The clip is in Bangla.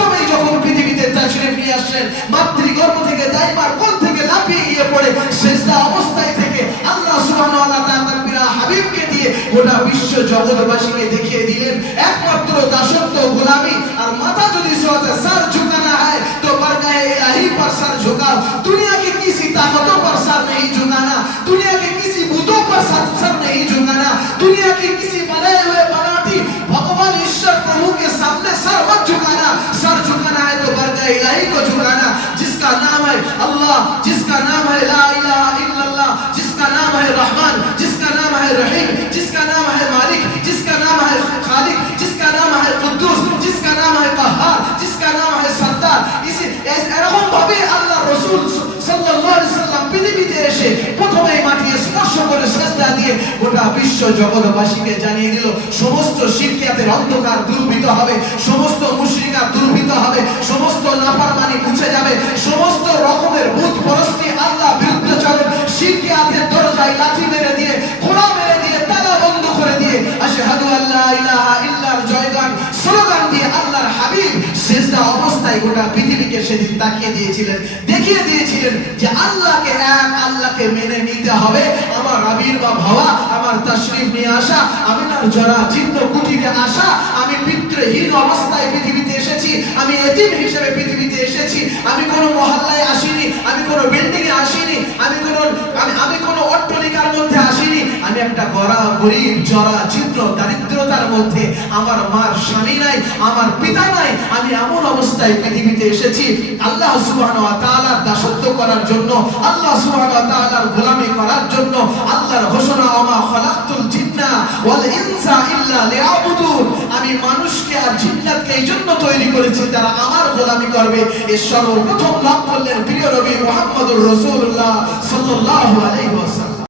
প্রথমেই যখন পৃথিবীতে তাশরীফ নিয়ে আসলেন, মাতৃগর্ভ থেকে দাইমার কোল থেকে লাফিয়ে গিয়ে পড়ে সিজদা অবস্থায় থেকে আল্লাহ সুবহানাহু ওয়া তাআলা তার প্রিয় হাবিবকে দিয়ে গোটা বিশ্ব জগৎবাসীকে দেখিয়ে দিলেন একমাত্র দাসত্ব গোলামি। আর মাথা যদি সোতে सर झुकाना है तो बरगाह इलाही पर सर झुकाओ। दुनिया के किसी ताकतों पर सर नहीं झुकाना, दुनिया के किसी बुतों पर सर नहीं झुकाना, दुनिया के किसी बनाए हुए बनाटी भगवान ईश्वर प्रभु के सामने सर मत झुकाना। सर झुकाना है तो बरगाह इलाही को झुकाना, जिसका नाम है अल्लाह, जिसका नाम है ला इलाहा इल्लल्लाह, जिसका नाम है रहमान, जिसका नाम है रहीम, जिसका नाम है मालिक, जिसका नाम है खालिक, जिसका नाम है कुद्दूस, जिसका नाम है कहार, जिसका नाम है सत्तार। इसी এরকম ভাবে আল্লাহ রাসূল সাল্লাল্লাহু আলাইহি সাল্লাম পৃথিবীতে এসে প্রথমে মাটি স্পর্শ করে সিজদা দিয়ে গোটা বিশ্ব জগৎবাসীকে জানিয়ে দিল সমস্ত শিরকিয়াতের অন্ধকার দূরীভূত হবে, সমস্ত মুশরিকরা দূরীভূত হবে, সমস্ত নাফরমানি মুছে যাবে, সমস্ত রকমের বুত পরস্তি আল্লাহ বিরুদ্ধাচরণ শিরকিয়াতের দরজায় লাথি মেরে দিয়ে খোঁড়া মেরে দিয়ে তালা বন্ধ করে দিয়ে আশহাদু আল্লা ইলাহা ইল্লাল্লাহ জয়গান স্লোগান দিয়ে আল্লাহর হাবিব সিজদা অবস্থায় গোটা পৃথিবীকে সেদিন তাকিয়ে দিয়েছিলেন, দেখিয়ে দিয়েছিলেন যে আল্লাহকে এক, আল্লাহকে মেনে নিতে হবে। আমার আবির্ভাব হওয়া, আমার তাশরীফ নিয়ে আসা, আমিনার জরা চিহ্ন কুটিরে আসা, আমি পিতৃহীন অবস্থায় পৃথিবীতে এসেছি, আমি এতিম হিসেবে পৃথিবীতে এসেছি, আমি কোনো মহল্লায় আসিনি, আমি কোনো বিল্ডিং এ আসিনি, আমি কোনো অট্টালিকার মধ্যে আসিনি, আমি একটা গরিব জরা চিহ্ন দারিদ্রতার মধ্যে, আমার মার স্বামী নাই, আমার পিতা নাই, আমি এমন অবস্থায় পৃথিবীতে এসেছি আল্লাহ সুবহানাহু ওয়া তাআলার দাসত্ব করার জন্য, আল্লাহ সুবহানাহু ওয়া তাআলার গোলামি করার জন্য। আল্লাহর ঘোষণা ওমা খালাকতুল জিন্না ওয়াল ইনসা ইল্লা লিয়াবুদুন, আমি মানুষকে আর জিন্নাতকে এই জন্য তৈরি করেছি যারা আমার গোলামি করবে। এর সর্বপ্রথম নাম বললেন প্রিয় নবী মুহাম্মদুর রাসূলুল্লাহ সাল্লাল্লাহু আলাইহি ওয়াসাল্লাম।